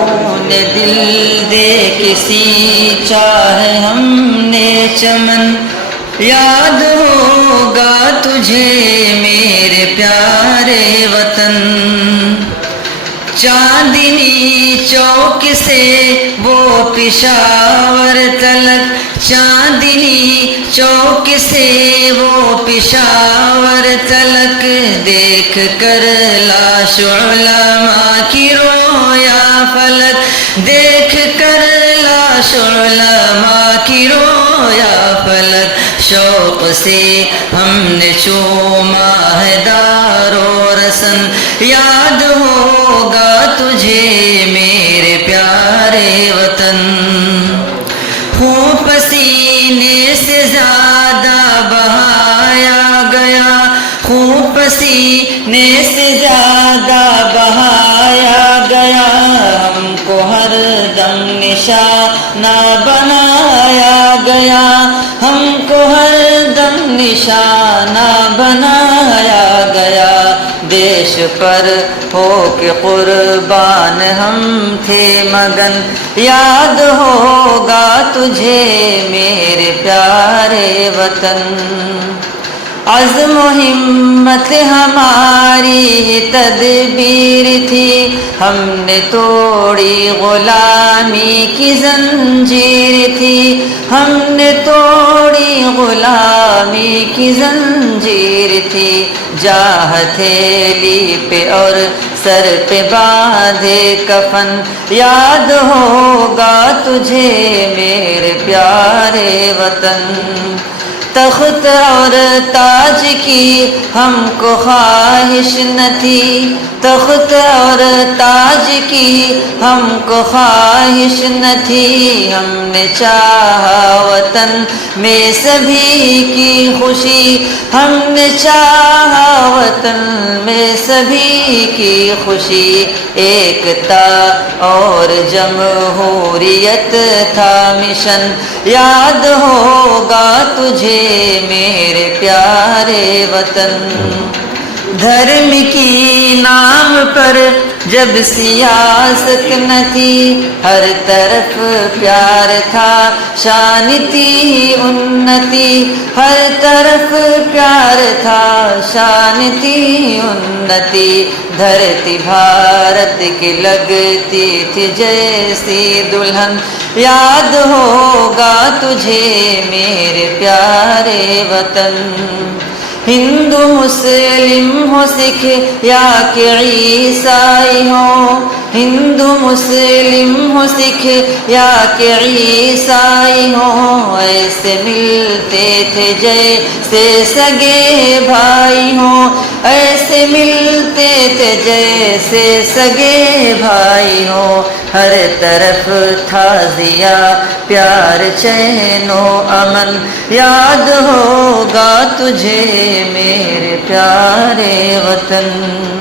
خون دل دے کسی چاہے ہم نے چمن، یاد ہوگا تجھے میرے پیارے وطن۔ چاندنی چوک سے وہ پشاور تلک، چاندنی چوک سے وہ پشاور تلک، دیکھ کر لاش علماء کی رویا فلک، دیکھ کر لاش علماء کی رویا فلک، شوق سے ہم نے چوما ہے دار و رسن، یاد ہوگا تجھے میرے پیارے وطن۔ خون پسینے سے زیادہ بہایا گیا، خون پسینے سے زیادہ بہایا گیا، ہم کو ہر دم نشانہ بنایا گیا، ہم کو ہر دم نشانہ بنایا گیا، دیش پر ہو کے قربان ہم تھے مگن، یاد ہوگا تجھے میرے پیارے وطن۔ عزم و ہمت ہماری تدبیر تھی، ہم نے توڑی غلامی کی زنجیر تھی، ہم نے توڑی غلامی کی زنجیر تھی، جا ہتھیلی پہ اور سر پہ باندھے کفن، یاد ہوگا تجھے میرے پیارے وطن۔ تخت اور تاج کی ہم کو خواہش نہ تھی، تخت اور تاج کی ہم کو خواہش نہ تھی، ہم نے چاہا وطن میں سبھی کی خوشی، ہم نے چاہا وطن میں سبھی کی خوشی، ایکتا اور جمہوریت تھا مشن، یاد ہوگا تجھے میرے پیارے وطن۔ دھرم کی نام پر جب سیاست نہ تھی، ہر طرف پیار تھا، شان تھی انتی، ہر طرف پیار تھا، شان تھی انتی، دھرتی بھارت کی لگتی تھی جیسی دلہن، یاد ہوگا تجھے میرے پیارے وطن۔ ہندو مسلم ہو سکھ یا کہ عیسائی ہو، ہندو مسلم ہو سکھ یا کہ عیسائی ہو، ایسے ملتے تھے جیسے سگے بھائی ہوں، ایسے ملتے تھے جیسے سگے بھائی ہوں، ہر طرف تھا ضیا پیار چین و امن، یاد ہوگا تجھے میرے پیارے وطن۔